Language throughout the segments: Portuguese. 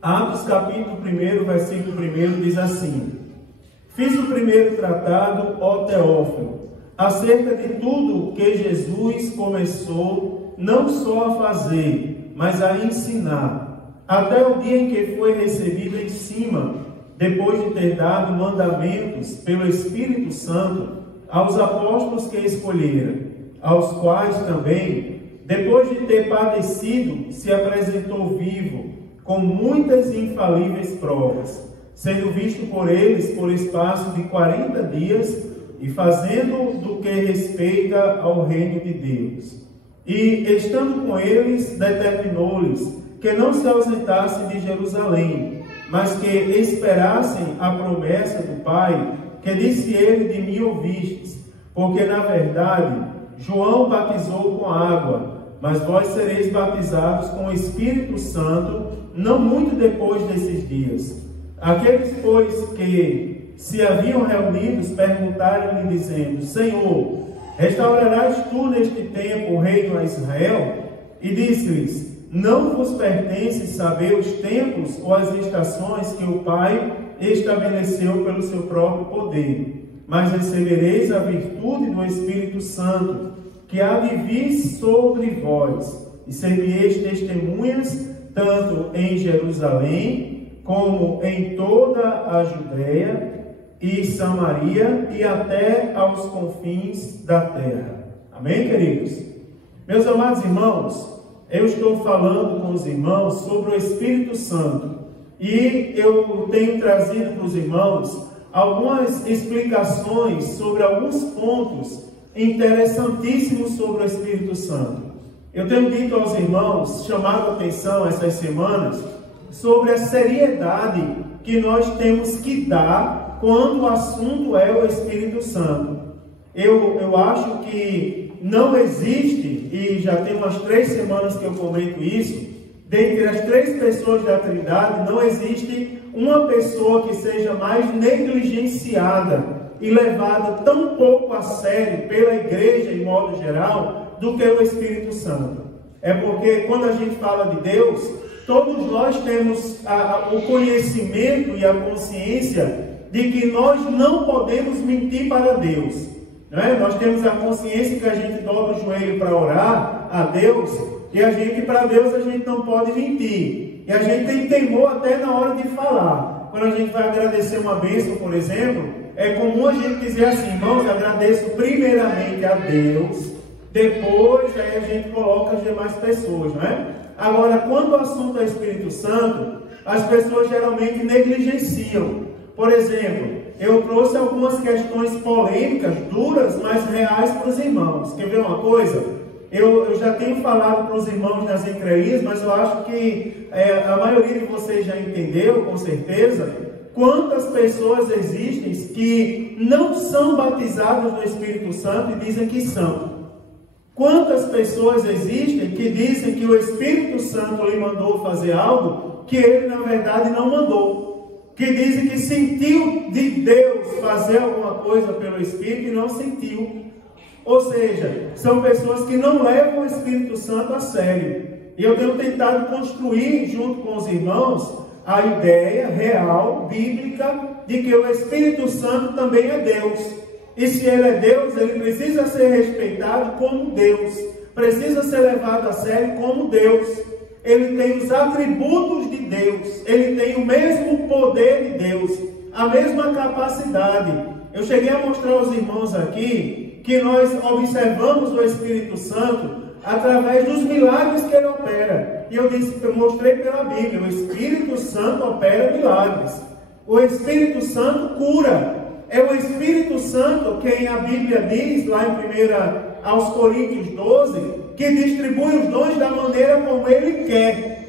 Atos capítulo 1, versículo 1 diz assim: Fiz o primeiro tratado, ó Teófilo, acerca de tudo que Jesus começou não só a fazer, mas a ensinar, até o dia em que foi recebido em cima, depois de ter dado mandamentos pelo Espírito Santo aos apóstolos que escolhera, aos quais também, depois de ter padecido, se apresentou vivo, com muitas e infalíveis provas, sendo visto por eles por espaço de 40 dias, e fazendo do que respeita ao reino de Deus. E, estando com eles, determinou-lhes que não se ausentassem de Jerusalém, mas que esperassem a promessa do Pai, que disse ele: de mim ouvistes, porque na verdade João batizou com água, mas vós sereis batizados com o Espírito Santo, não muito depois desses dias. Aqueles, pois, que se haviam reunidos, perguntaram-lhe, dizendo: Senhor, restaurarás tu neste tempo o reino a Israel? E disse-lhes: Não vos pertence saber os tempos ou as estações que o Pai estabeleceu pelo seu próprio poder, mas recebereis a virtude do Espírito Santo, que há de vir sobre vós, e sereis testemunhas tanto em Jerusalém, como em toda a Judéia e Samaria, e até aos confins da terra. Amém, queridos? Meus amados irmãos, eu estou falando com os irmãos sobre o Espírito Santo, e eu tenho trazido para os irmãos algumas explicações sobre alguns pontos interessantíssimos sobre o Espírito Santo. Eu tenho dito aos irmãos, chamado a atenção essas semanas, sobre a seriedade que nós temos que dar quando o assunto é o Espírito Santo. Eu acho que não existe, e já tem umas 3 semanas que eu comento isso, dentre as 3 pessoas da Trindade, não existe uma pessoa que seja mais negligenciada e levada tão pouco a sério pela igreja em modo geral do que o Espírito Santo. É porque quando a gente fala de Deus, todos nós temos o conhecimento e a consciência de que nós não podemos mentir para Deus, não é? Nós temos a consciência que a gente dobra o joelho para orar a Deus, e para Deus a gente não pode mentir, e a gente tem temor até na hora de falar. Quando a gente vai agradecer uma bênção, por exemplo, é comum a gente dizer assim: irmãos, agradeço primeiramente a Deus, depois aí a gente coloca as demais pessoas, não é? Agora, quando o assunto é Espírito Santo, as pessoas geralmente negligenciam. Por exemplo, eu trouxe algumas questões polêmicas, duras, mas reais para os irmãos. Quer ver uma coisa? Eu já tenho falado para os irmãos nas entrelinhas, mas eu acho que a maioria de vocês já entendeu, com certeza, quantas pessoas existem que não são batizadas no Espírito Santo e dizem que são. Quantas pessoas existem que dizem que o Espírito Santo lhe mandou fazer algo que ele, na verdade, não mandou. Que dizem que sentiu de Deus fazer alguma coisa pelo Espírito e não sentiu. Ou seja, são pessoas que não levam o Espírito Santo a sério. E eu tenho tentado construir, junto com os irmãos, a ideia real, bíblica, de que o Espírito Santo também é Deus. E se ele é Deus, ele precisa ser respeitado como Deus. Precisa ser levado a sério como Deus. Ele tem os atributos de Deus. Ele tem o mesmo poder de Deus. A mesma capacidade. Eu cheguei a mostrar aos irmãos aqui que nós observamos o Espírito Santo através dos milagres que ele opera. E eu mostrei pela Bíblia: o Espírito Santo opera milagres. O Espírito Santo cura. É o Espírito Santo quem a Bíblia diz, lá em 1 aos Coríntios 12, que distribui os dons da maneira como ele quer.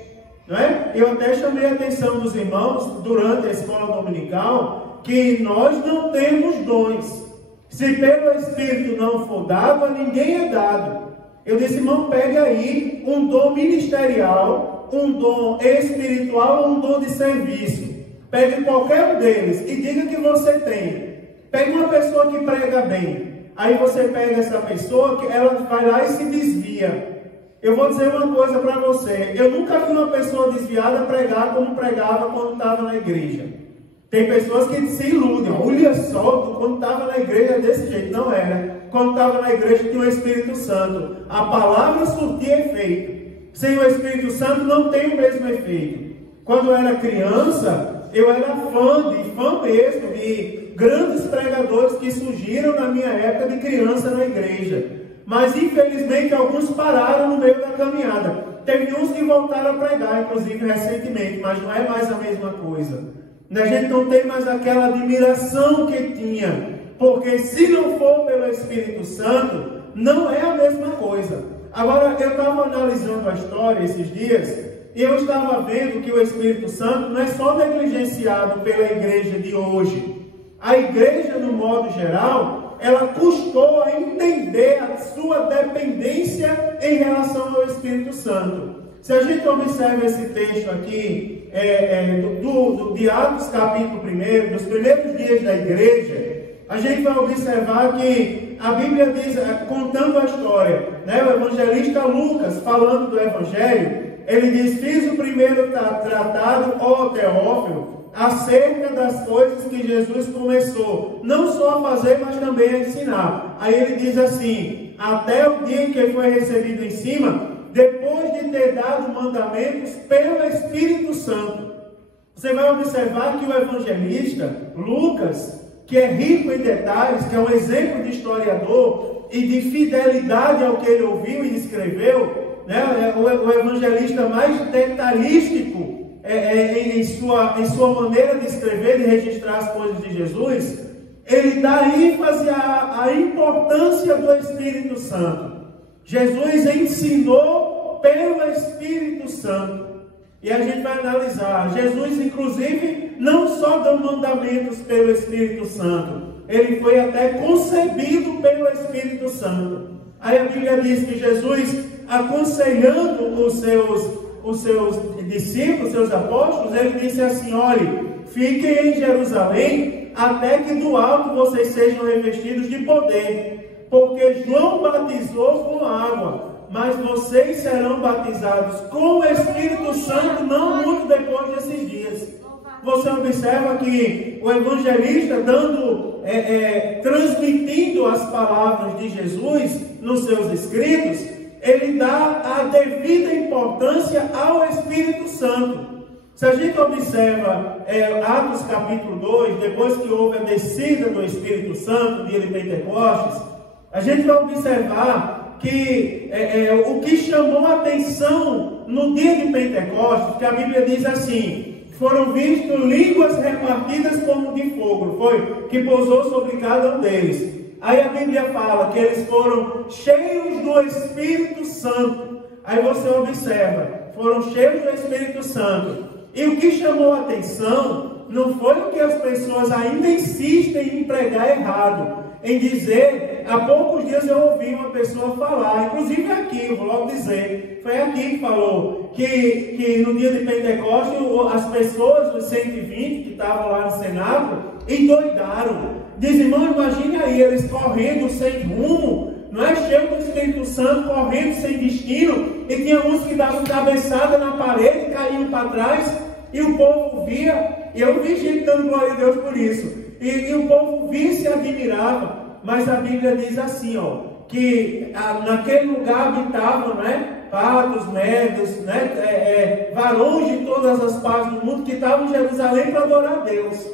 Não é? Eu até chamei a atenção dos irmãos, durante a escola dominical, que nós não temos dons. Se pelo Espírito não for dado, a ninguém é dado. Eu disse: irmão, pega aí um dom ministerial, um dom espiritual ou um dom de serviço. Pegue qualquer um deles e diga que você tem. Pegue uma pessoa que prega bem. Aí você pega essa pessoa, que ela vai lá e se desvia. Eu vou dizer uma coisa para você. Eu nunca vi uma pessoa desviada pregar como pregava quando estava na igreja. Tem pessoas que se iludem. Olha só, quando estava na igreja desse jeito. Não era. Quando estava na igreja tinha o Espírito Santo. A palavra surtia efeito. Sem o Espírito Santo não tem o mesmo efeito. Quando eu era criança, eu era fã mesmo de grandes pregadores que surgiram na minha época de criança na igreja. Mas infelizmente alguns pararam no meio da caminhada. Teve uns que voltaram a pregar, inclusive recentemente, mas não é mais a mesma coisa. A gente não tem mais aquela admiração que tinha, porque se não for pelo Espírito Santo, não é a mesma coisa. Agora, eu estava analisando a história esses dias, e eu estava vendo que o Espírito Santo não é só negligenciado pela igreja de hoje. A igreja, no modo geral, ela custou a entender a sua dependência em relação ao Espírito Santo. Se a gente observa esse texto aqui, de Atos capítulo 1, dos primeiros dias da igreja, a gente vai observar que a Bíblia diz, contando a história, né, o evangelista Lucas, falando do Evangelho, ele diz: fiz o primeiro tratado, ó Teófilo, acerca das coisas que Jesus começou, não só a fazer, mas também a ensinar. Aí ele diz assim: até o dia em que foi recebido em cima, depois de ter dado mandamentos pelo Espírito Santo. Você vai observar que o evangelista Lucas, que é rico em detalhes, que é um exemplo de historiador e de fidelidade ao que ele ouviu e escreveu, né? O evangelista mais detalhístico em sua maneira de escrever e registrar as coisas de Jesus, ele dá ênfase à importância do Espírito Santo. Jesus ensinou pelo Espírito Santo. E a gente vai analisar. Jesus, inclusive, não só deu mandamentos pelo Espírito Santo, ele foi até concebido pelo Espírito Santo. Aí a Bíblia diz que Jesus, aconselhando os seus discípulos, seus apóstolos, ele disse assim: olhe, fiquem em Jerusalém até que do alto vocês sejam revestidos de poder, porque João batizou com água, mas vocês serão batizados com o Espírito Santo não muito depois desses dias. Você observa que o evangelista transmitindo as palavras de Jesus nos seus escritos, ele dá a devida importância ao Espírito Santo. Se a gente observa Atos capítulo 2, depois que houve a descida do Espírito Santo, dia de Pentecostes, a gente vai observar que o que chamou a atenção no dia de Pentecostes, que a Bíblia diz assim: foram vistas línguas repartidas como de fogo, foi que pousou sobre cada um deles. Aí a Bíblia fala que eles foram cheios do Espírito Santo. Aí você observa, foram cheios do Espírito Santo. E o que chamou a atenção não foi o que as pessoas ainda insistem em pregar errado, em dizer. Há poucos dias eu ouvi uma pessoa falar, inclusive aqui, eu vou logo dizer, foi aqui que falou que no dia de Pentecostes as pessoas, os 120 que estavam lá no cenáculo, endoidaram. Diz: irmão, imagine aí, eles correndo sem rumo, não é, cheio do Espírito Santo, correndo sem destino, e tinha uns que davam cabeçada na parede, caíam para trás, e o povo via, e eu vi gente dando glória a Deus por isso, e o povo via e se admirava. Mas a Bíblia diz assim, que naquele lugar habitavam, partos, médios, varões de todas as partes do mundo que estavam em Jerusalém para adorar a Deus.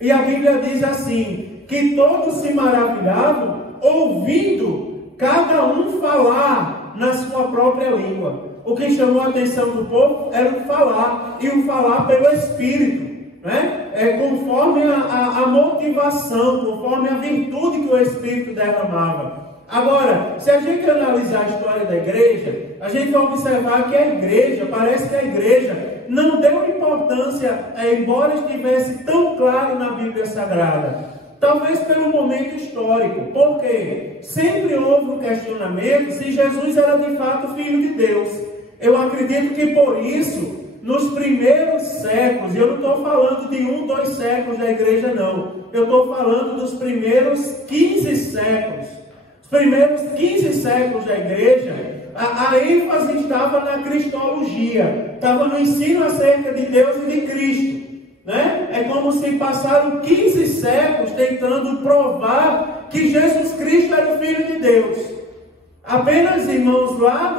E a Bíblia diz assim, que todos se maravilhavam, ouvindo cada um falar na sua própria língua. O que chamou a atenção do povo era o falar, e o falar pelo Espírito. Conforme a motivação, conforme a virtude que o Espírito derramava. Agora, se a gente analisar a história da igreja, a gente vai observar que a igreja, parece que a igreja não deu importância, embora estivesse tão claro na Bíblia Sagrada. Talvez pelo momento histórico, porque sempre houve um questionamento se Jesus era de fato Filho de Deus. Eu acredito que por isso, nos primeiros séculos, e eu não estou falando de 1, 2 séculos da igreja não, eu estou falando dos primeiros 15 séculos. Os primeiros 15 séculos da igreja, a ênfase estava na cristologia, estava no ensino acerca de Deus e de Cristo, né? É como se passaram 15 séculos tentando provar que Jesus Cristo era o Filho de Deus. Apenas, irmãos, lá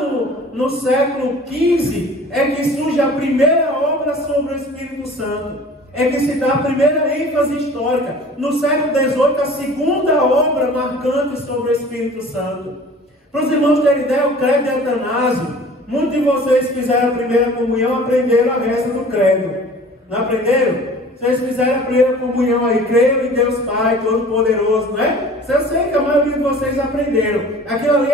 no século XV é que surge a primeira obra sobre o Espírito Santo. É que se dá a primeira ênfase histórica. No século XVIII, a segunda obra marcante sobre o Espírito Santo. Para os irmãos terem ideia, o credo de Atanásio, muitos de vocês fizeram a primeira comunhão, aprenderam a reza do credo. Não aprenderam? Vocês fizeram a primeira comunhão aí, creio em Deus Pai Todo-Poderoso, né? Eu sei que a maioria de vocês aprenderam. Aquilo ali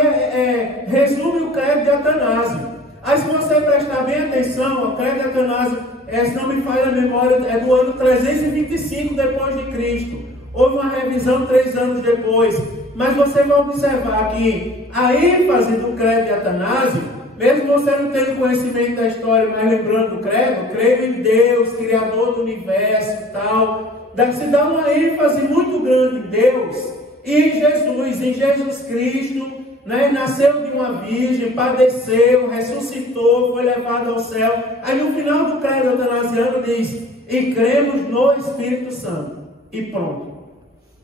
resume o credo de Atanásio. Aí se você prestar bem atenção, o credo de Atanásio, se não me falha a memória, é do ano 325 depois de Cristo. Houve uma revisão 3 anos depois. Mas você vai observar que a ênfase do credo de Atanásio, mesmo você não tendo conhecimento da história, mas lembrando do credo, creio em Deus, Criador do universo e tal, se dá uma ênfase muito grande em Deus e em Jesus Cristo, né? Nasceu de uma virgem, padeceu, ressuscitou, foi levado ao céu. Aí no final do credo atanasiano diz, e cremos no Espírito Santo. E pronto.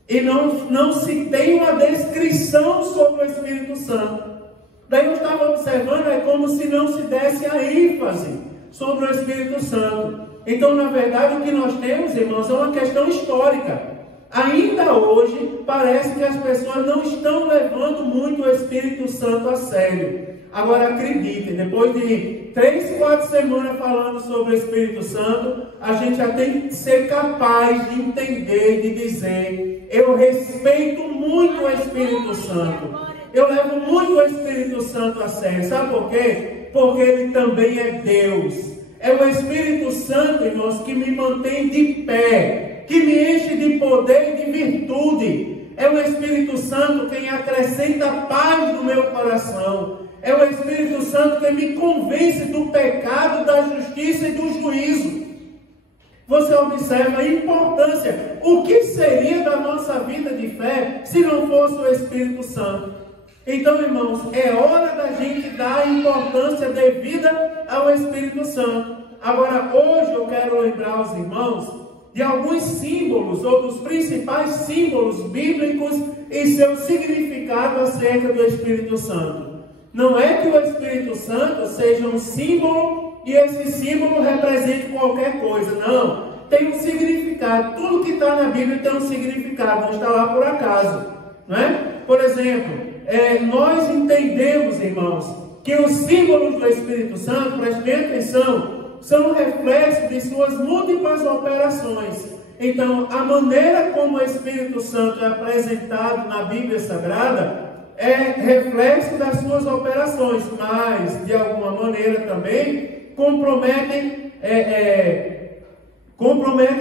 E não se tem uma descrição sobre o Espírito Santo. Daí eu estava observando, é como se não se desse a ênfase sobre o Espírito Santo. Então, na verdade, o que nós temos, irmãos, é uma questão histórica. Ainda hoje, parece que as pessoas não estão levando muito o Espírito Santo a sério. Agora, acreditem, depois de 3, 4 semanas falando sobre o Espírito Santo, a gente já tem que ser capaz de entender, de dizer, eu respeito muito o Espírito Santo. Eu levo muito o Espírito Santo a sério. Sabe por quê? Porque ele também é Deus. É o Espírito Santo, irmãos, que me mantém de pé, que me enche de poder e de virtude. É o Espírito Santo quem acrescenta paz no meu coração. É o Espírito Santo que me convence do pecado, da justiça e do juízo. Você observa a importância. O que seria da nossa vida de fé se não fosse o Espírito Santo? Então, irmãos, é hora da gente dar a importância devida ao Espírito Santo. Agora, hoje eu quero lembrar os irmãos de alguns símbolos, ou dos principais símbolos bíblicos e seu significado acerca do Espírito Santo. Não é que o Espírito Santo seja um símbolo e esse símbolo represente qualquer coisa, não. Tem um significado. Tudo que está na Bíblia tem um significado, não está lá por acaso, não é? Por exemplo, nós entendemos, irmãos, que os símbolos do Espírito Santo, prestem bem atenção, são reflexos de suas múltiplas operações. Então, a maneira como o Espírito Santo é apresentado na Bíblia Sagrada é reflexo das suas operações, mas, de alguma maneira também, compromete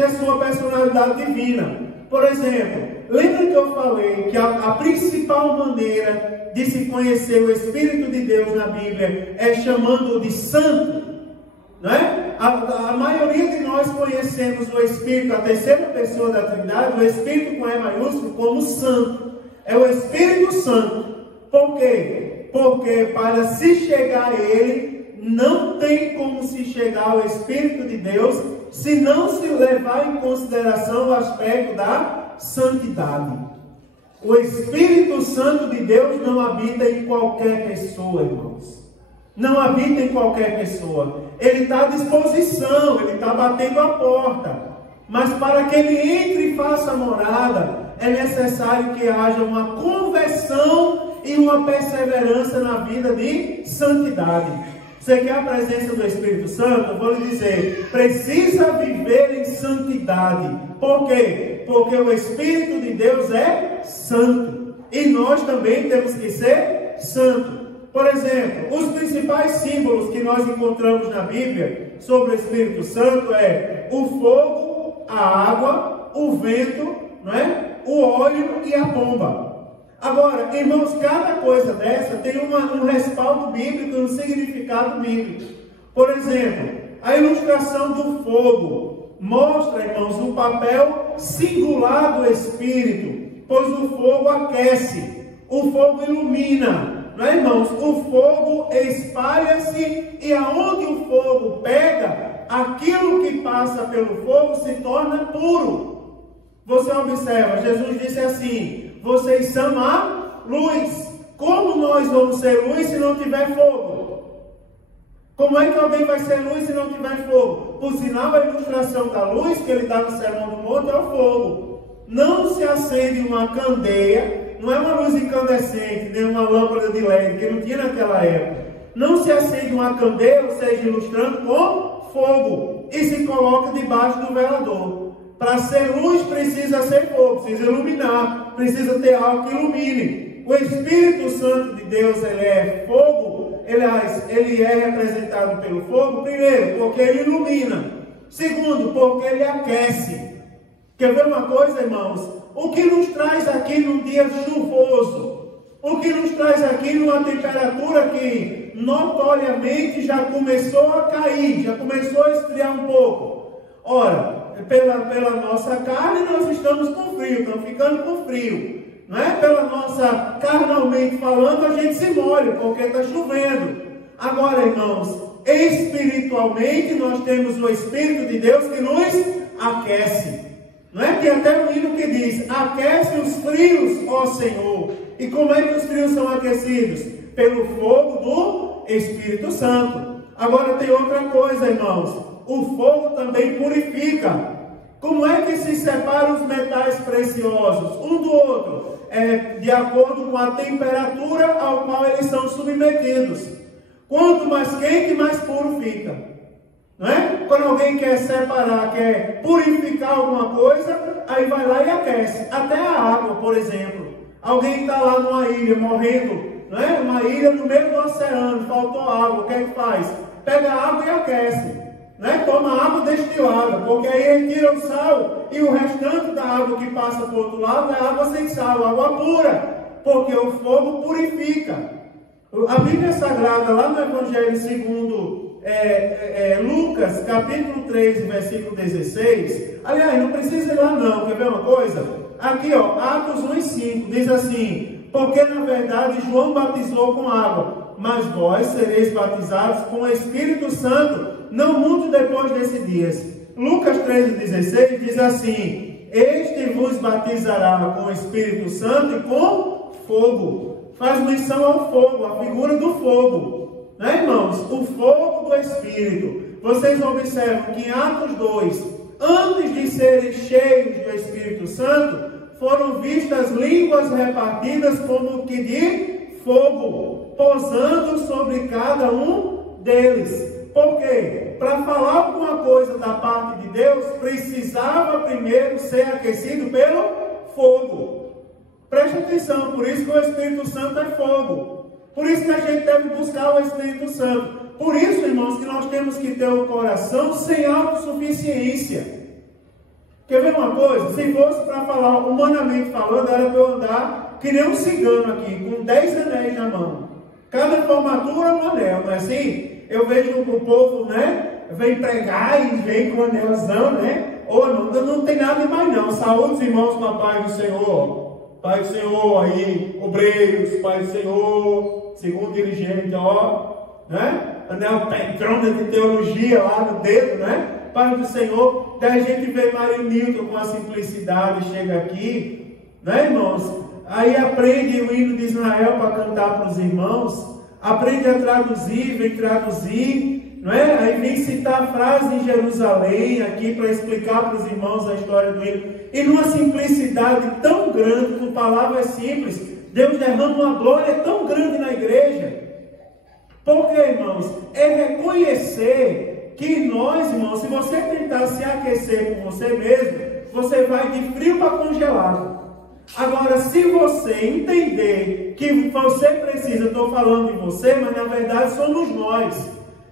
a sua personalidade divina. Por exemplo, lembra que eu falei que a principal maneira de se conhecer o Espírito de Deus na Bíblia é chamando-o de santo? Não é? A maioria de nós conhecemos o Espírito, a terceira pessoa da Trindade, o Espírito com E maiúsculo, como santo. É o Espírito Santo. Por quê? Porque para se chegar a Ele, não tem como se chegar ao Espírito de Deus se não se levar em consideração o aspecto da santidade. O Espírito Santo de Deus não habita em qualquer pessoa, irmãos. Não habita em qualquer pessoa. Ele está à disposição, ele está batendo a porta. Mas para que ele entre e faça morada, é necessário que haja uma conversão e uma perseverança na vida de santidade. Você quer a presença do Espírito Santo? Eu vou lhe dizer, precisa viver em santidade. Por quê? Porque o Espírito de Deus é santo. E nós também temos que ser santos. Por exemplo, os principais símbolos que nós encontramos na Bíblia sobre o Espírito Santo é o fogo, a água, o vento, não é? O óleo e a pomba. Agora, irmãos, cada coisa dessa tem um respaldo bíblico, um significado bíblico. Por exemplo, a ilustração do fogo mostra, irmãos, o papel singular do Espírito, pois o fogo aquece. o fogo ilumina, não é, irmãos? O fogo espalha-se e aonde o fogo pega, aquilo que passa pelo fogo se torna puro. Você observa, Jesus disse assim: vocês são a luz. Como nós vamos ser luz se não tiver fogo? Como é que alguém vai ser luz se não tiver fogo? Por sinal, a ilustração da luz que ele dá no Sermão do Monte é o fogo. Não se acende uma candeia, não é uma luz incandescente, nem uma lâmpada de LED, que não tinha naquela época. Não se acende uma candeia, ou seja, ilustrando, com fogo, e se coloca debaixo do velador. Para ser luz precisa ser fogo, precisa iluminar, precisa ter algo que ilumine. O Espírito Santo de Deus, ele é fogo, ele é representado pelo fogo, primeiro, porque ele ilumina. Segundo, porque ele aquece. Quer ver uma coisa, irmãos? O que nos traz aqui num dia chuvoso, o que nos traz aqui numa temperatura que notoriamente já começou a cair, já começou a esfriar um pouco. Ora, pela nossa carne nós estamos com frio, estamos ficando com frio. Não é? Pela nossa, carnalmente falando, a gente se molha, porque está chovendo. Agora, irmãos, espiritualmente nós temos o Espírito de Deus que nos aquece. Não é? Tem até um hino que diz: aquece os frios, ó Senhor. E como é que os frios são aquecidos? Pelo fogo do Espírito Santo. Agora tem outra coisa, irmãos. O fogo também purifica. Como é que se separam os metais preciosos um do outro? De acordo com a temperatura ao qual eles são submetidos. Quanto mais quente, mais puro fica. Não é? Quando alguém quer separar, quer purificar alguma coisa, aí vai lá e aquece. Até a água, por exemplo. Alguém está lá numa ilha morrendo, não é? Uma ilha no meio do oceano, faltou água, o que é que faz? Pega a água e aquece. Né? Toma água destilada, porque aí ele tira o sal e o restante da água que passa para o outro lado é água sem sal, água pura, porque o fogo purifica. A Bíblia Sagrada, lá no Evangelho segundo Lucas, capítulo 3, versículo 16, aliás, não precisa ir lá não, quer ver uma coisa? Aqui, ó, Atos 1:5, diz assim: porque na verdade João batizou com água, mas vós sereis batizados com o Espírito Santo não muito depois desses dias. Lucas 13:16 diz assim: este vos batizará com o Espírito Santo e com fogo. Faz menção ao fogo, a figura do fogo, né, irmãos? O fogo do Espírito. Vocês observam que em Atos 2, antes de serem cheios do Espírito Santo, foram vistas línguas repartidas como que de fogo, pousando sobre cada um deles. Por quê? Para falar alguma coisa da parte de Deus, precisava primeiro ser aquecido pelo fogo. Preste atenção, por isso que o Espírito Santo é fogo. Por isso que a gente deve buscar o Espírito Santo. Por isso, irmãos, que nós temos que ter um coração sem autossuficiência. Quer ver uma coisa? Se fosse para falar humanamente falando, era para eu andar que nem um cigano aqui, com 10 anéis na mão. Cada formatura é um anel, não é assim? Eu vejo o povo, né, vem pregar e vem com anelzão, né? Ou não tem nada mais não. Saúde os irmãos com a paz do Senhor. Pai do Senhor aí, obreiros, Pai do Senhor, segundo dirigente, ó, né? Anel pedrona de teologia lá no dedo, né? Pai do Senhor. Daí a gente vê Mário Newton com a simplicidade, chega aqui, né, irmãos? Aí aprende o hino de Israel para cantar para os irmãos. Aprende a traduzir, vem traduzir, não é? Aí vem citar a frase em Jerusalém aqui para explicar para os irmãos a história do hino. E numa simplicidade tão grande, com palavras simples, Deus derrama uma glória tão grande na igreja. Por quê, irmãos? É reconhecer que nós, irmãos, se você tentar se aquecer com você mesmo, você vai de frio para congelado. Agora, se você entender que você precisa, estou falando de você, mas na verdade somos nós.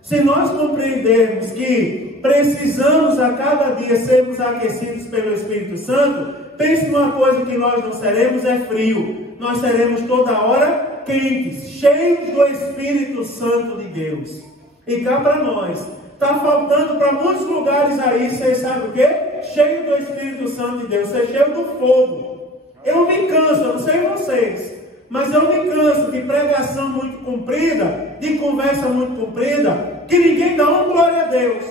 Se nós compreendermos que precisamos a cada dia sermos aquecidos pelo Espírito Santo, pense numa coisa que nós não seremos, é frio. Nós seremos toda hora quentes, cheios do Espírito Santo de Deus. E cá para nós, está faltando para muitos lugares aí, vocês sabem o quê? Cheio do Espírito Santo de Deus, ser cheio do fogo. Eu me canso, eu não sei vocês, Mas eu me canso de pregação muito comprida, de conversa muito comprida, que ninguém dá uma glória a Deus.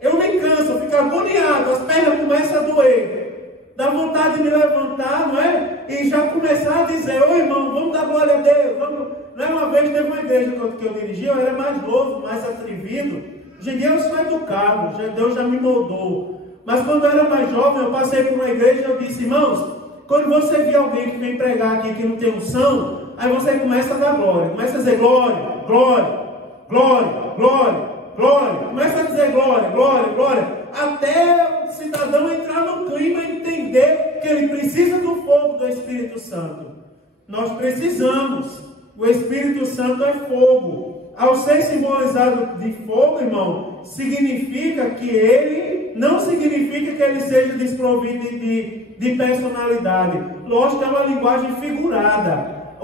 Eu me canso, eu fico agoniado, as pernas começam a doer. Dá vontade de me levantar, não é? E já começar a dizer, ô irmão, vamos dar glória a Deus. Vamos. Não é? Uma vez teve uma igreja que eu dirigi, eu era mais novo, mais atrevido. Hoje em dia eu sou educado, Deus já me moldou. Mas quando eu era mais jovem, eu passei por uma igreja e eu disse, irmãos, quando você vê alguém que vem pregar aqui que não tem unção, aí você começa a dar glória. Começa a dizer glória, glória, glória, glória, glória. Começa a dizer glória, glória, glória. Até o cidadão entrar no clima e entender que ele precisa do fogo do Espírito Santo. Nós precisamos. O Espírito Santo é fogo. Ao ser simbolizado de fogo, irmão, significa que ele, não significa que ele seja desprovido de personalidade. Lógico que é uma linguagem figurada.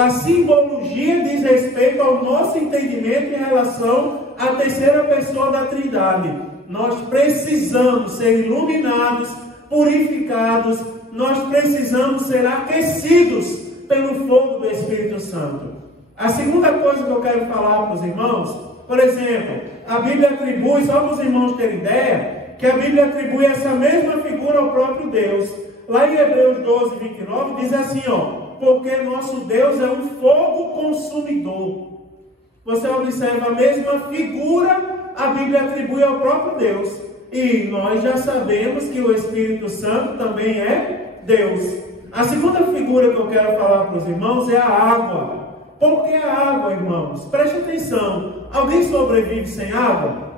A simbologia diz respeito ao nosso entendimento em relação à terceira pessoa da Trindade. Nós precisamos ser iluminados, purificados, nós precisamos ser aquecidos pelo fogo do Espírito Santo. A segunda coisa que eu quero falar para os irmãos, por exemplo, a Bíblia atribui, só para os irmãos terem ideia, que a Bíblia atribui essa mesma figura ao próprio Deus. Lá em Hebreus 12, 29, diz assim, porque nosso Deus é um fogo consumidor. Você observa a mesma figura, a Bíblia atribui ao próprio Deus. E nós já sabemos que o Espírito Santo também é Deus. A segunda figura que eu quero falar para os irmãos é a água. Por que a água, irmãos? Preste atenção. Alguém sobrevive sem água?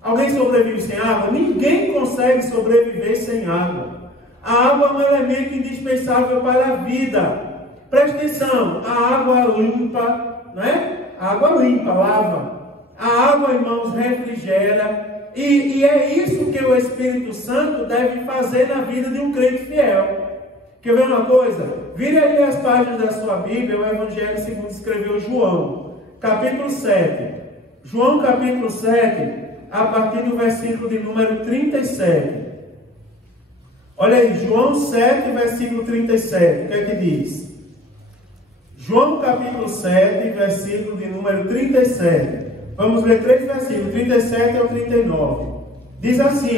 Alguém sobrevive sem água? Ninguém consegue sobreviver sem água. A água é um elemento indispensável para a vida. Preste atenção. A água limpa, né? A água limpa, lava. A água, irmãos, refrigera. E é isso que o Espírito Santo deve fazer na vida de um crente fiel. Quer ver uma coisa? Vire aí as páginas da sua Bíblia, o Evangelho segundo escreveu João, capítulo 7. João, capítulo 7, a partir do versículo de número 37. Olha aí, João 7, versículo 37. O que é que diz? João, capítulo 7, versículo de número 37. Vamos ler 3 versículos, 37 ao 39. Diz assim,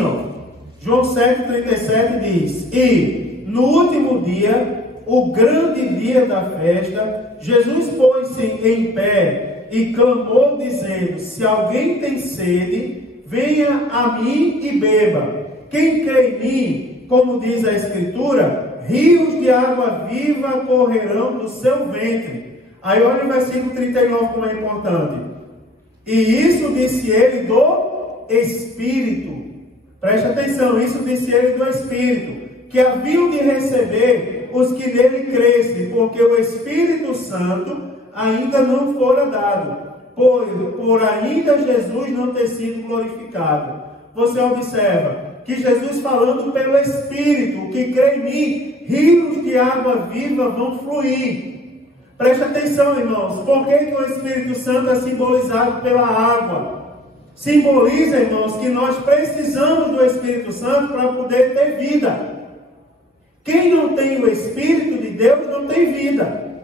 João 7, 37 diz: E no último dia, o grande dia da festa, Jesus pôs-se em pé e clamou, dizendo: Se alguém tem sede, venha a mim e beba. Quem crê em mim, como diz a Escritura, rios de água viva correrão do seu ventre. Aí olha o versículo 39 como é importante. E isso disse ele do Espírito. Preste atenção, isso disse ele do Espírito, que haviam de receber os que nele crescem, porque o Espírito Santo ainda não fora dado, por ainda Jesus não ter sido glorificado. Você observa que Jesus falando pelo Espírito, que crê em mim, rios de água viva vão fluir. Preste atenção, irmãos, por que o Espírito Santo é simbolizado pela água? Simboliza, irmãos, que nós precisamos do Espírito Santo para poder ter vida. Quem não tem o Espírito de Deus não tem vida.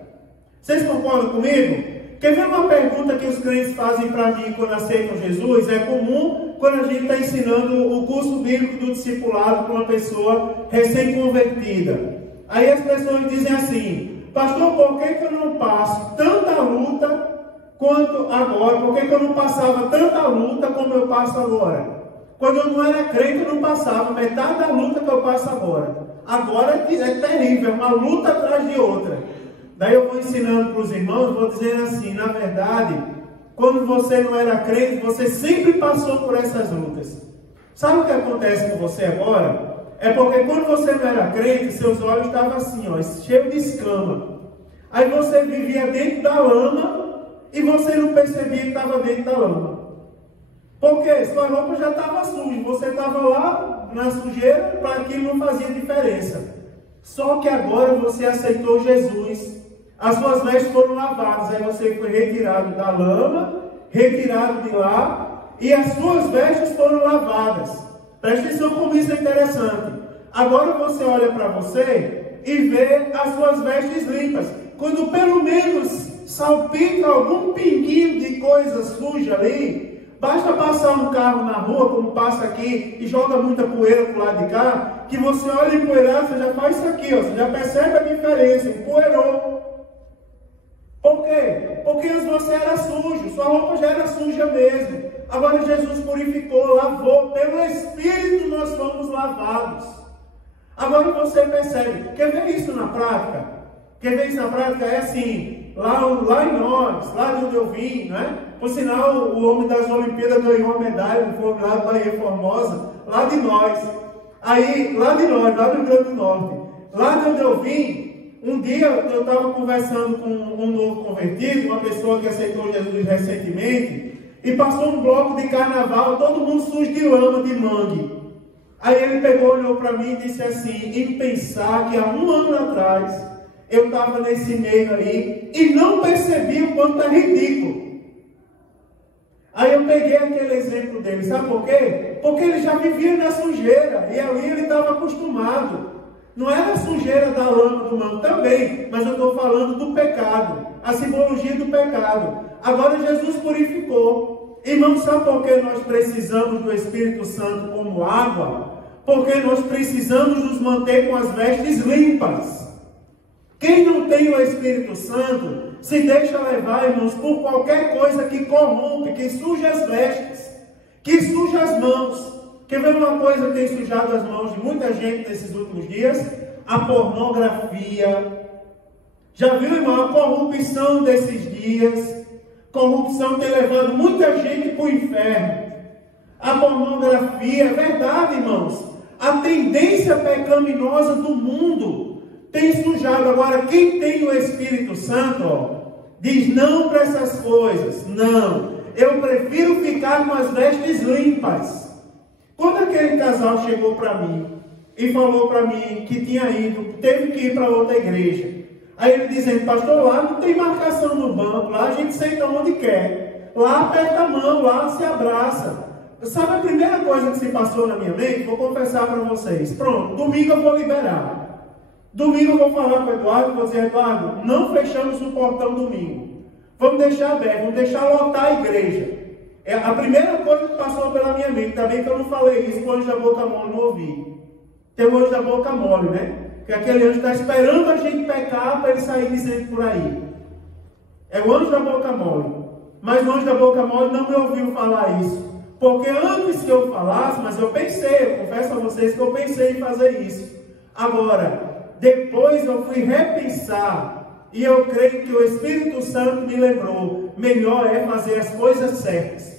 Vocês concordam comigo? Quer ver uma pergunta que os crentes fazem para mim quando aceitam Jesus? É comum quando a gente está ensinando o curso bíblico do discipulado para uma pessoa recém-convertida. Aí as pessoas dizem assim: pastor, por que eu não passo tanta luta quanto agora? Por que eu não passava tanta luta como eu passo agora? Quando eu não era crente, eu não passava metade da luta que eu passo agora. Agora é terrível, é uma luta atrás de outra. Daí eu vou ensinando para os irmãos, vou dizendo assim: na verdade, quando você não era crente, você sempre passou por essas lutas. Sabe o que acontece com você agora? É porque quando você não era crente, seus olhos estavam assim, cheios de escama. Aí você vivia dentro da lama e você não percebia que estava dentro da lama. Por quê? Sua roupa já estava suja, você estava lá na sujeira, para aquilo não fazia diferença. Só que agora você aceitou Jesus. As suas vestes foram lavadas, aí você foi retirado da lama, retirado de lá, e as suas vestes foram lavadas. Preste atenção como isso é interessante. Agora você olha para você e vê as suas vestes limpas. quando pelo menos salpica algum pinguinho de coisa suja ali, basta passar um carro na rua, como passa aqui, e joga muita poeira para o lado de cá, que você olha empoeirado, você já faz isso aqui, ó, você já percebe a diferença, empoeirou. Por quê? Porque você era sujo, sua roupa já era suja mesmo. Agora Jesus purificou, lavou, pelo Espírito nós fomos lavados. Agora você percebe, quer ver isso na prática? Quer ver isso na prática? É assim, lá em nós, lá de onde eu vim, né? Por sinal, o homem das Olimpíadas ganhou uma medalha, no fogo lá de Bahia Formosa, lá de nós. Aí, lá de nós, lá do Rio Grande do Norte. Lá de onde eu vim, um dia eu estava conversando com um novo convertido, uma pessoa que aceitou Jesus recentemente, e passou um bloco de carnaval, todo mundo sujo de lama, de mangue. Aí ele pegou, olhou para mim e disse assim, em pensar que há um ano atrás, eu estava nesse meio ali, e não percebi o quanto é ridículo. Aí eu peguei aquele exemplo dele, sabe por quê? Porque ele já vivia na sujeira, e ali ele estava acostumado. Não era a sujeira da lama do manto também, mas eu estou falando do pecado, a simbologia do pecado. Agora Jesus purificou. Irmãos, sabe por que nós precisamos do Espírito Santo como água? Porque nós precisamos nos manter com as vestes limpas. Quem não tem o Espírito Santo se deixa levar, irmãos, por qualquer coisa que corrompe, que suja as vestes, que suja as mãos. Quer ver uma coisa que tem sujado as mãos de muita gente nesses últimos dias? A pornografia. Já viu, irmão, a corrupção desses dias? Corrupção tem levado muita gente para o inferno. A pornografia, é verdade, irmãos. A tendência pecaminosa do mundo tem sujado. Agora, quem tem o Espírito Santo, ó, diz não para essas coisas. Não, eu prefiro ficar com as vestes limpas. Quando aquele casal chegou para mim e falou para mim que tinha ido, teve que ir para outra igreja. Aí ele dizendo, pastor, lá não tem marcação no banco, lá a gente senta onde quer. Lá aperta a mão, lá se abraça. Sabe a primeira coisa que se passou na minha mente? Vou confessar para vocês. Pronto, domingo eu vou liberar. Domingo eu vou falar com o Eduardo, vou dizer, Eduardo, não fechamos o portão domingo. Vamos deixar aberto, vamos deixar lotar a igreja. É a primeira coisa que passou pela minha mente. Também que eu não falei isso, o anjo da boca mole não ouvi. Tem o anjo da boca mole, né? Que aquele anjo está esperando a gente pecar para ele sair dizendo por aí. É o anjo da boca mole. Mas o anjo da boca mole não me ouviu falar isso. Porque antes que eu falasse, mas eu pensei, eu confesso a vocês que eu pensei em fazer isso. Agora, depois eu fui repensar. E eu creio que o Espírito Santo me lembrou. Melhor é fazer as coisas certas.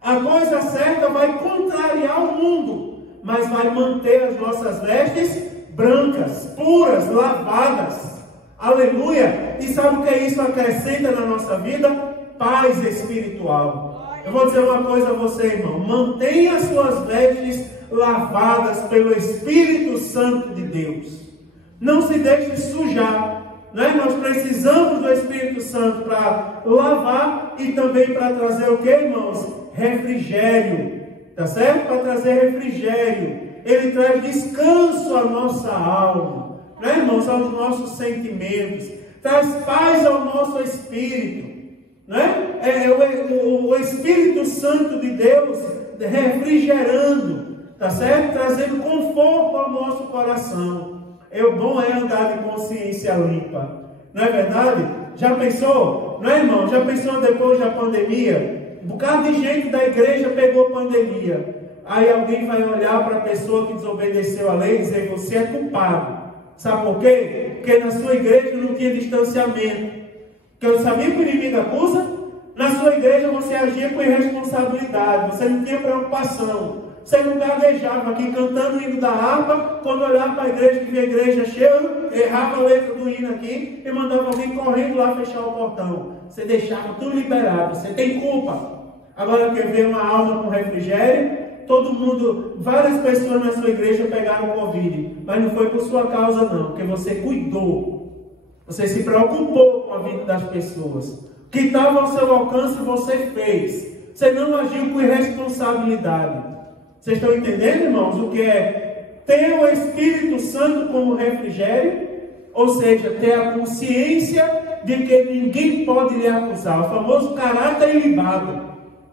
A coisa certa vai contrariar o mundo, mas vai manter as nossas vestes brancas, puras, lavadas. Aleluia! E sabe o que é isso acrescenta na nossa vida? Paz espiritual. Eu vou dizer uma coisa a você, irmão. Mantenha as suas vestes lavadas pelo Espírito Santo de Deus. Não se deixe sujar. Né? Nós precisamos do Espírito Santo para lavar e também para trazer o que, irmãos? Refrigério. Tá certo? Para trazer refrigério. Ele traz descanso à nossa alma, né, irmãos? Aos nossos sentimentos. Traz paz ao nosso espírito, né? O Espírito Santo de Deus refrigerando, tá certo? Trazendo conforto ao nosso coração. O bom é andar de consciência limpa, não é verdade? Já pensou, não é, irmão? Já pensou depois da pandemia? Um bocado de gente da igreja pegou pandemia. Aí alguém vai olhar para a pessoa que desobedeceu a lei e dizer, você é culpado. Sabe por quê? Porque na sua igreja não tinha distanciamento. Porque eu sabia que o inimigo acusa? Na sua igreja você agia com irresponsabilidade, você não tinha preocupação. Você não gaguejava aqui cantando o hino da harpa, quando olhava para a igreja, que via a igreja cheia, errava a letra do hino aqui e mandava alguém correndo lá fechar o portão. Você deixava tudo liberado, você tem culpa. Agora quer ver uma alma com refrigério? Todo mundo, várias pessoas na sua igreja pegaram Covid, mas não foi por sua causa não, porque você cuidou, você se preocupou com a vida das pessoas. O que estava ao seu alcance você fez, você não agiu com irresponsabilidade. Vocês estão entendendo, irmãos, o que é ter o Espírito Santo como refrigério? Ou seja, ter a consciência de que ninguém pode lhe acusar. O famoso caráter ilibado.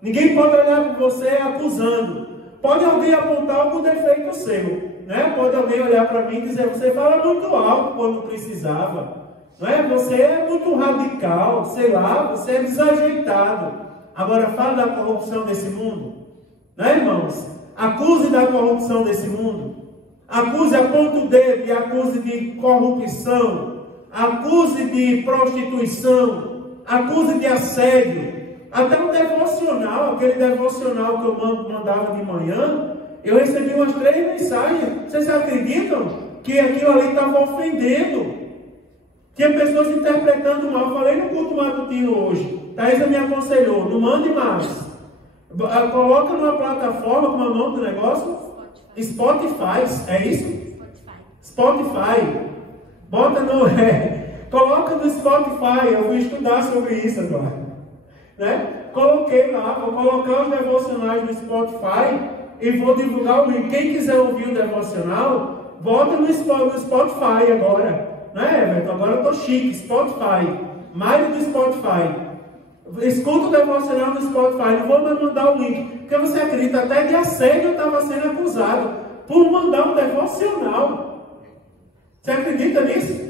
Ninguém pode olhar para você acusando. Pode alguém apontar algum defeito seu, né? Pode alguém olhar para mim e dizer: você fala muito alto quando precisava, não é? Você é muito radical, sei lá, você é desajeitado. Agora fala da corrupção desse mundo, né, irmãos? Acuse da corrupção desse mundo. Acuse, aponte o dedo e acuse de corrupção, acuse de prostituição, acuse de assédio. Até o devocional, aquele devocional que eu mandava de manhã, eu recebi umas 3 mensagens. Vocês acreditam que aquilo ali estava ofendendo? Tinha pessoas interpretando mal. Eu falei no culto matutino hoje. Thaisa me aconselhou: não mande mais. Coloca numa plataforma, como é o nome do negócio? Spotify. É isso? Spotify. Bota no... Coloca no Spotify. Eu fui estudar sobre isso agora. Né? Coloquei lá, vou colocar os devocionais no Spotify e vou divulgar o link. Quem quiser ouvir o devocional, bota no Spotify agora, né, Everton? Agora eu tô chique, Spotify, mais do Spotify. Escuta o devocional no Spotify, não vou mais mandar o link, porque você acredita, até de assédio eu estava sendo acusado por mandar um devocional. Você acredita nisso?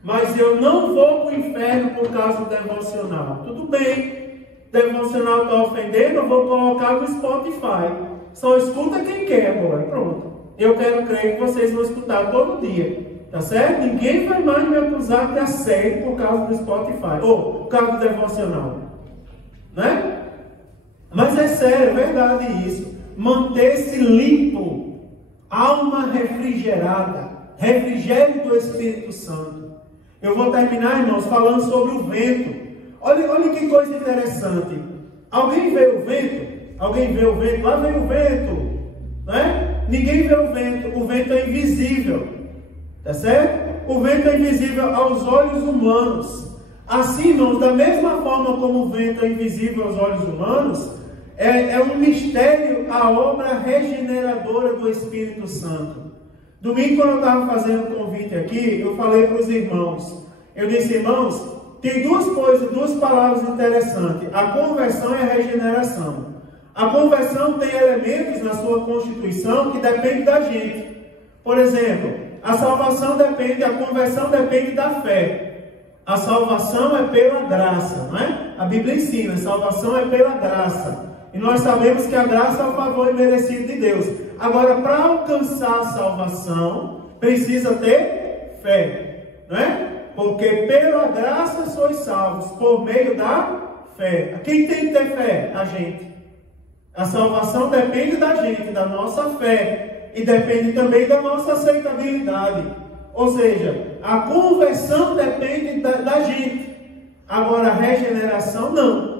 Mas eu não vou para o inferno por causa do devocional. Tudo bem, devocional está ofendendo, eu vou colocar no Spotify. Só escuta quem quer agora, pronto. Eu quero crer que vocês vão escutar todo dia, tá certo? Ninguém vai mais me acusar de assédio por causa do Spotify, ou por causa do devocional, né? Mas é sério, é verdade isso. Manter-se limpo, alma refrigerada, refrigério do Espírito Santo. Eu vou terminar, irmãos, falando sobre o vento. Olha que coisa interessante. Alguém vê o vento? Alguém vê o vento? Lá vem o vento, né? Ninguém vê o vento. O vento é invisível, tá certo? O vento é invisível aos olhos humanos. Assim, irmãos, da mesma forma como o vento é invisível aos olhos humanos, é um mistério a obra regeneradora do Espírito Santo. Domingo, quando eu estava fazendo o convite aqui, eu falei para os irmãos. Eu disse: irmãos, tem duas palavras interessantes. A conversão e a regeneração. A conversão tem elementos na sua constituição que dependem da gente. Por exemplo, a salvação depende, a conversão depende da fé. A salvação é pela graça, não é? A Bíblia ensina, a salvação é pela graça. E nós sabemos que a graça é o favor imerecido de Deus. Agora, para alcançar a salvação, precisa ter fé, não é? Porque pela graça sois salvos, por meio da fé. Quem tem que ter fé? A gente. A salvação depende da gente, da nossa fé. E depende também da nossa aceitabilidade. Ou seja, a conversão depende da gente. Agora, a regeneração não.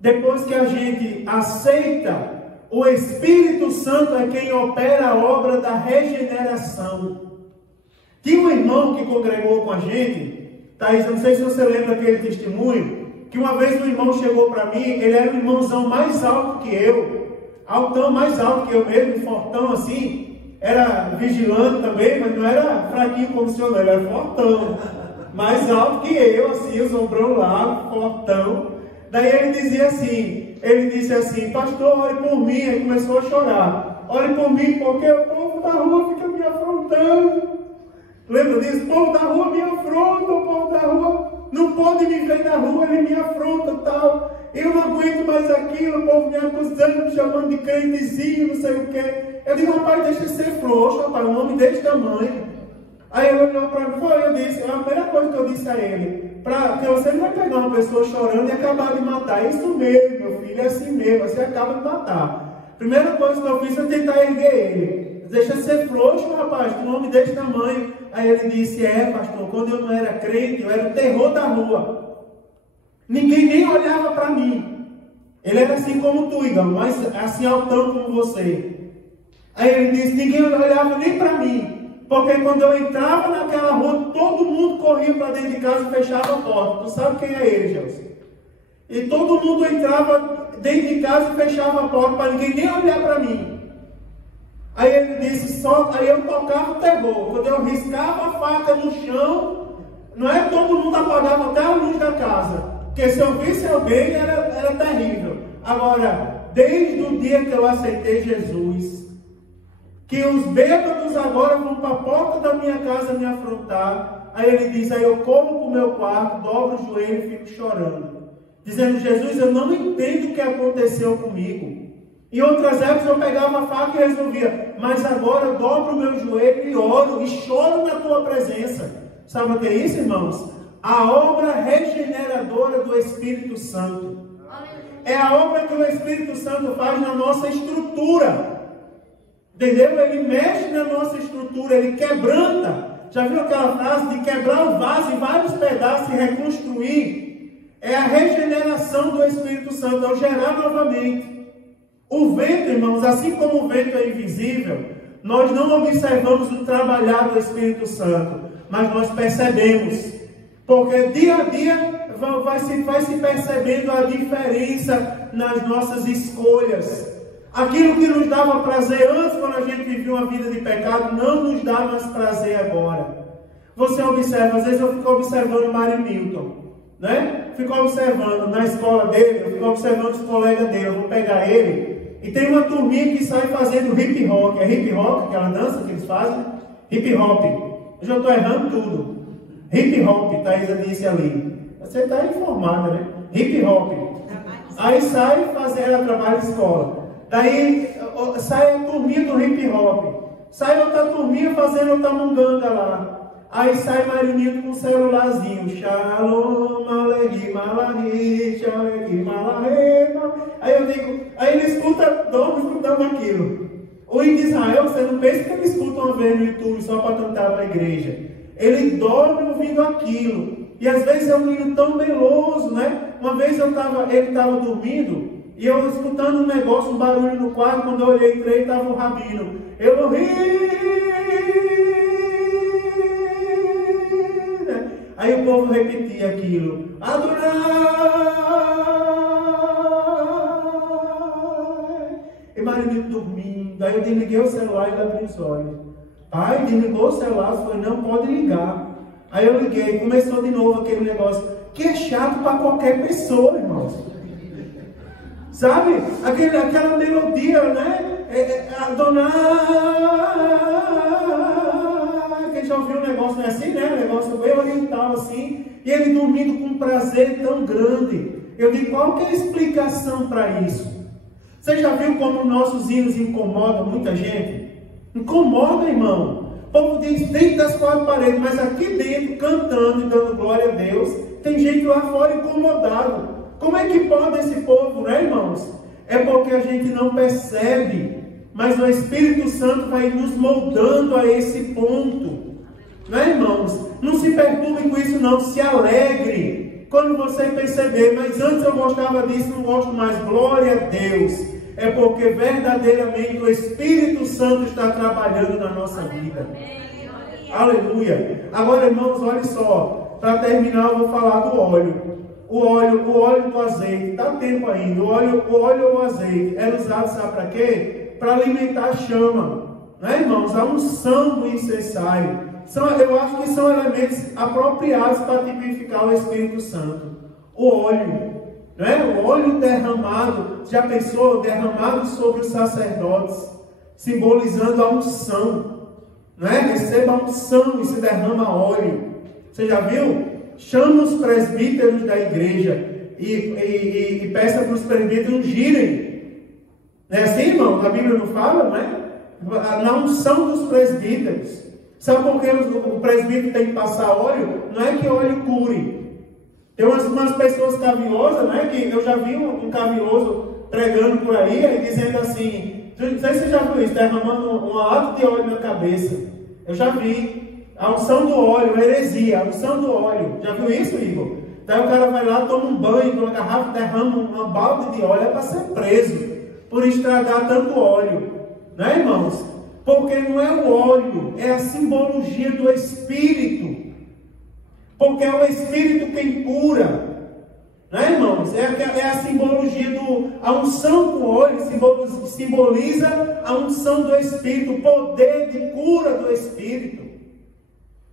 Depois que a gente aceita, o Espírito Santo é quem opera a obra da regeneração. Tinha um irmão que congregou com a gente, Thaís, eu não sei se você lembra aquele testemunho, que uma vez um irmão chegou para mim, ele era um irmãozão mais alto que eu, altão mais alto que eu mesmo, fortão assim, era vigilante também, mas não era fraquinho como o senhor, não, ele era fortão, mais alto que eu, assim, os ombrão lá, fortão. Daí ele disse assim: pastor, ore por mim. Aí começou a chorar. Ore por mim, porque o povo da rua fica me afrontando. Lembra disso? O povo da rua me afronta, o povo da rua não pode me ver na rua, ele me afronta e tal. Eu não aguento mais aquilo, o povo me acusando, me chamando de crentezinho, não sei o quê. Eu digo: rapaz, deixa de ser frouxo, rapaz, um homem desse tamanho. Aí ele olhou para mim, eu disse, a primeira coisa que eu disse a ele: porque você não vai pegar uma pessoa chorando e acabar de matar. É isso mesmo, meu filho, é assim mesmo, você acaba de matar. Primeira coisa que eu fiz foi tentar erguer ele. Deixa de ser frouxo, rapaz, um homem desse tamanho. Aí ele disse: pastor, quando eu não era crente, eu era o terror da rua. Ninguém nem olhava para mim. Ele era assim como tu, Igor, mas assim altão como você. Aí ele disse: ninguém olhava nem para mim. Porque quando eu entrava naquela rua, todo mundo corria para dentro de casa e fechava a porta. Tu sabe quem é ele, Gelson? E todo mundo entrava dentro de casa e fechava a porta para ninguém nem olhar para mim. Aí ele disse, aí eu tocava o terror. Quando eu riscava a faca no chão, não é todo mundo apagava até a luz da casa. Porque se eu visse alguém, era terrível. Agora, desde o dia que eu aceitei Jesus, que os bêbados agora vão para a porta da minha casa me afrontar. Aí ele diz, aí eu corro para o meu quarto, dobro o joelho e fico chorando. Dizendo, Jesus, eu não entendo o que aconteceu comigo. Em outras épocas eu pegava a faca e resolvia. Mas agora eu dobro o meu joelho e oro e choro na tua presença. Sabe o que é isso, irmãos? A obra regeneradora do Espírito Santo. É a obra que o Espírito Santo faz na nossa estrutura. Entendeu? Ele mexe na nossa estrutura, ele quebranta. Já viu aquela frase de quebrar o vaso em vários pedaços e reconstruir? É a regeneração do Espírito Santo, ao gerar novamente. O vento, irmãos, assim como o vento é invisível, nós não observamos o trabalhar do Espírito Santo, mas nós percebemos. Porque dia a dia vai se percebendo a diferença nas nossas escolhas. Aquilo que nos dava prazer antes, quando a gente vivia uma vida de pecado, não nos dá mais prazer agora. Você observa, às vezes eu fico observando Mário Milton, né? Fico observando na escola dele, eu fico observando os colegas dele, eu vou pegar ele, e tem uma turminha que sai fazendo hip hop. É hip hop, aquela dança que eles fazem? Hip hop. Eu já estou errando tudo. Hip hop, Thaisa disse ali. Você está informada, né? Hip hop. Aí sai fazer, ela trabalha em escola. Daí sai a turminha do hip hop. Sai outra turminha fazendo outra munganga lá. Aí sai Marinito com um celularzinho. Shalom, alehi, malahi, shalom, malahi. Aí eu digo, aí ele escuta, dorme escutando aquilo. O índio de Israel, você não pensa que ele escuta uma vez no YouTube só para cantar para a igreja. Ele dorme ouvindo aquilo. E às vezes é um hino tão meloso, né? Uma vez ele estava dormindo e eu escutando um negócio, um barulho no quarto. Quando eu olhei, entrei, estava o rabino. Eu morri. Né? Aí o povo repetia aquilo. Adonai. E Marinito dormindo. Aí eu desliguei o celular e ele abriu os olhos. Pai, desligou o celular, foi, não pode ligar. Aí eu liguei, começou de novo aquele negócio, que é chato para qualquer pessoa, irmãos. Sabe? Aquela melodia, né? Adonai. Quem já ouviu um negócio não é assim, né? Um negócio bem oriental assim. E ele dormindo com um prazer tão grande. Eu digo, qual que é a explicação para isso? Você já viu como nossos hinos incomodam muita gente? Incomoda, irmão. O povo diz dentro das quatro paredes, mas aqui dentro, cantando e dando glória a Deus, tem gente lá fora incomodado. Como é que pode esse povo, né, irmãos? É porque a gente não percebe, mas o Espírito Santo vai nos moldando a esse ponto. Né, irmãos? Não se perturbe com isso não, se alegre quando você perceber, mas antes eu gostava disso, não gosto mais. Glória a Deus. É porque verdadeiramente o Espírito Santo está trabalhando na nossa vida. Aleluia. Agora, irmãos, olha só. Para terminar, eu vou falar do óleo. O óleo do azeite. Dá tempo ainda. O óleo ou o azeite era usado, sabe para quê? Para alimentar a chama. Né, irmãos? A unção do incensário. Eu acho que são elementos apropriados para tipificar o Espírito Santo. O óleo. Né? O óleo derramado, já pensou? Derramado sobre os sacerdotes, simbolizando a unção. Né? Receba a unção e se derrama óleo. Você já viu? Chama os presbíteros da igreja e peça para os presbíteros ungirem. Não é assim, irmão? A Bíblia não fala, né? Na unção dos presbíteros. Sabe por que o presbítero tem que passar óleo? Não é que óleo cure. Tem umas pessoas cavilosas, né? Que eu já vi um caviloso pregando por aí dizendo assim, não sei se você já viu isso, derramando um ato de óleo na cabeça. Eu já vi. A unção do óleo, a heresia, a unção do óleo. Já viu isso, Igor? Daí o cara vai lá, toma um banho com uma garrafa, derrama uma balde de óleo, é para ser preso por estragar tanto óleo. Né, irmãos? Porque não é o óleo, é a simbologia do Espírito. Porque é o Espírito quem cura. Né, irmãos? irmãos? É a simbologia a unção com óleo simboliza a unção do Espírito, o poder de cura do Espírito.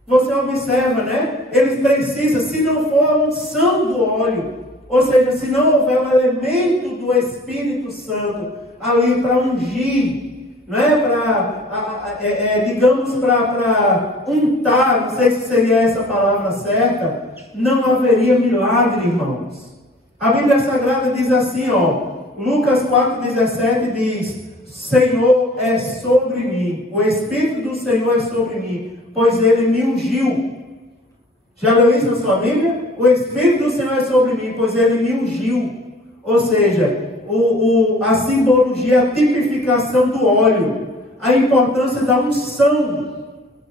Você observa, né? Eles precisam, se não for a unção do óleo, ou seja, se não houver um elemento do Espírito Santo ali para ungir, né? Digamos, para untar, não sei se seria essa palavra certa, não haveria milagre, irmãos. A Bíblia Sagrada diz assim, ó, Lucas 4,17 diz: Senhor é sobre mim, o Espírito do Senhor é sobre mim, pois Ele me ungiu. Já leu isso na sua Bíblia? O Espírito do Senhor é sobre mim, pois Ele me ungiu. Ou seja, a simbologia, a tipificação do óleo, a importância da unção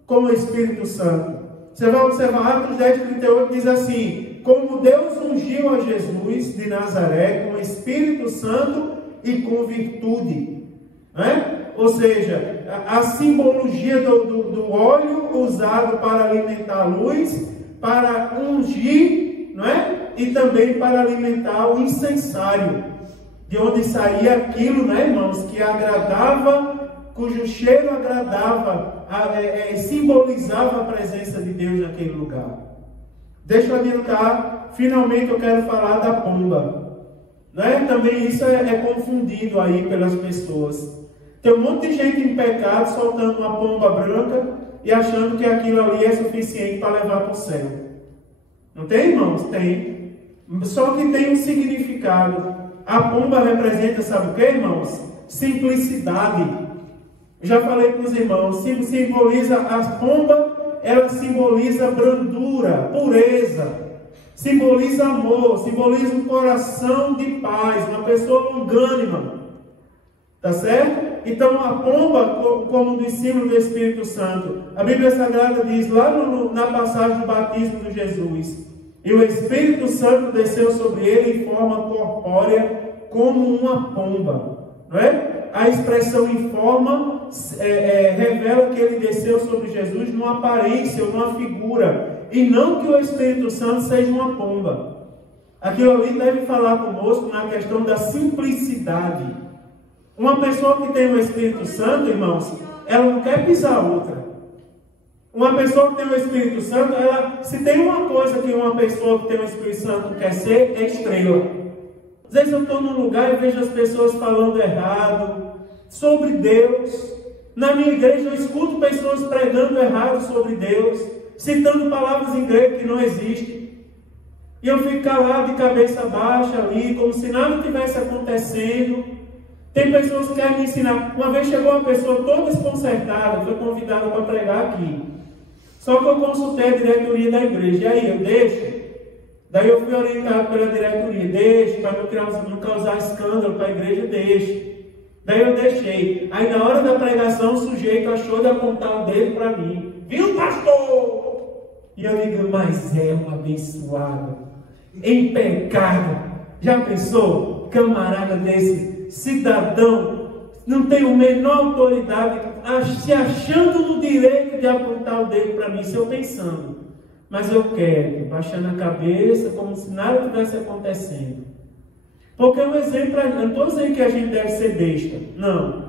com o Espírito Santo. Você vai observar, Atos 10:38 diz assim: como Deus ungiu a Jesus de Nazaré com o Espírito Santo e com virtude. Né? Ou seja, a simbologia do óleo usado para alimentar a luz, para ungir, não é? E também para alimentar o incensário, de onde saía aquilo, né, irmãos, que agradava, cujo cheiro agradava, simbolizava a presença de Deus naquele lugar. Deixa eu adiantar, finalmente eu quero falar da pomba. Né? Também isso é confundido aí pelas pessoas. Tem um monte de gente em pecado soltando uma pomba branca e achando que aquilo ali é suficiente para levar para o céu. Não tem, irmãos? Tem. Só que tem um significado. A pomba representa, sabe o que, irmãos? Simplicidade. Já falei para os irmãos, simboliza a pomba, ela simboliza brandura, pureza. Simboliza amor, simboliza um coração de paz, uma pessoa longânima. Tá certo? Então a pomba, como do símbolo do Espírito Santo, a Bíblia Sagrada diz lá na passagem do batismo de Jesus: e o Espírito Santo desceu sobre ele em forma corpórea como uma pomba. Não é? A expressão em forma revela que ele desceu sobre Jesus numa aparência, numa figura, e não que o Espírito Santo seja uma pomba. Aquilo ali deve falar conosco na questão da simplicidade. Uma pessoa que tem o Espírito Santo, irmãos, ela não quer pisar outra. Uma pessoa que tem o Espírito Santo, se tem uma coisa que uma pessoa que tem o Espírito Santo quer ser, é estrela. Às vezes eu estou num lugar e vejo as pessoas falando errado sobre Deus. Na minha igreja eu escuto pessoas pregando errado sobre Deus, citando palavras em grego que não existem. E eu fico calado de cabeça baixa ali, como se nada tivesse acontecendo. Tem pessoas que querem me ensinar. Uma vez chegou uma pessoa toda desconcertada, foi convidada para pregar aqui. Só que eu consultei a diretoria da igreja. E aí, eu deixo? Daí eu fui orientado pela diretoria. Deixe, para não causar escândalo para a igreja, deixe. Daí eu deixei. Aí na hora da pregação, o sujeito achou de apontar o dedo para mim. Viu, pastor? E eu digo, mas é um abençoado. Em pecado. Já pensou? Camarada desse, cidadão, não tem a menor autoridade, se achando no direito de apontar o dedo para mim, se eu pensando, mas eu quero, baixando a cabeça, como se nada estivesse acontecendo. Porque é um exemplo, eu não estou dizendo que a gente deve ser besta, não,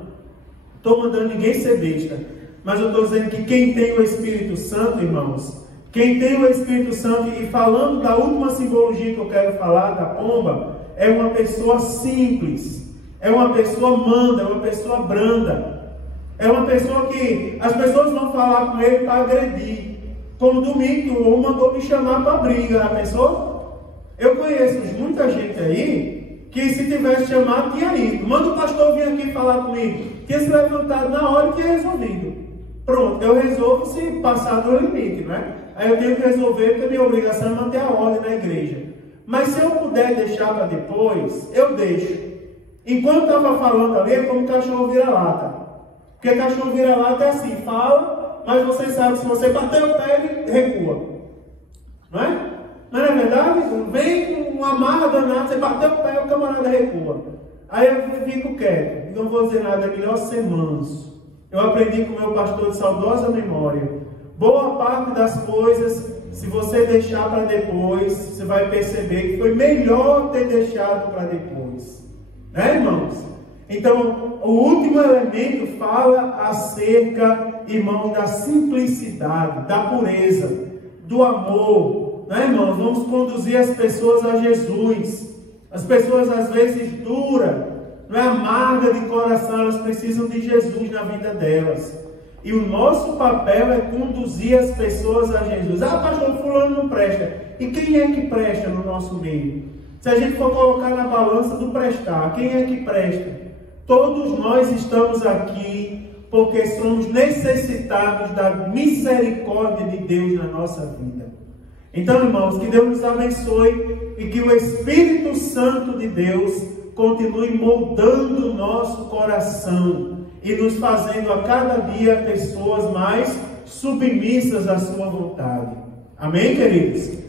estou mandando ninguém ser besta, mas eu estou dizendo que quem tem o Espírito Santo, irmãos, quem tem o Espírito Santo, e falando da última simbologia que eu quero falar, da pomba, é uma pessoa simples. É uma pessoa manda, é uma pessoa branda. É uma pessoa que as pessoas vão falar com ele para agredir. Como domingo, o homem mandou me chamar para briga. Já pensou? Eu conheço muita gente aí que se tivesse chamado, tinha ido. Manda o pastor vir aqui falar comigo. Tinha se levantado na hora e tinha resolvido. Pronto, eu resolvo se passar do limite, né? Aí eu tenho que resolver porque a minha obrigação é manter a ordem na igreja. Mas se eu puder deixar para depois, eu deixo. Enquanto estava falando ali, é como cachorro vira-lata. Porque cachorro vira-lata é assim, fala, mas você sabe que se você bater o pé, ele recua. Não é? Não é verdade? Vem com uma amarra danada, você bateu o pé, o camarada recua. Aí eu fico quieto, não vou dizer nada, é melhor ser manso. Eu aprendi com o meu pastor de saudosa memória. Boa parte das coisas se você deixar para depois, você vai perceber que foi melhor ter deixado para depois. Né, irmãos? Então, o último elemento fala acerca, irmão, da simplicidade, da pureza, do amor. Né, irmãos? Vamos conduzir as pessoas a Jesus. As pessoas às vezes duras, não é, amarga de coração, elas precisam de Jesus na vida delas. E o nosso papel é conduzir as pessoas a Jesus. Ah, pastor, fulano não presta. E quem é que presta no nosso meio? Se a gente for colocar na balança do prestar, quem é que presta? Todos nós estamos aqui porque somos necessitados da misericórdia de Deus na nossa vida. Então, irmãos, que Deus nos abençoe e que o Espírito Santo de Deus continue moldando o nosso coração e nos fazendo a cada dia pessoas mais submissas à sua vontade. Amém, queridos?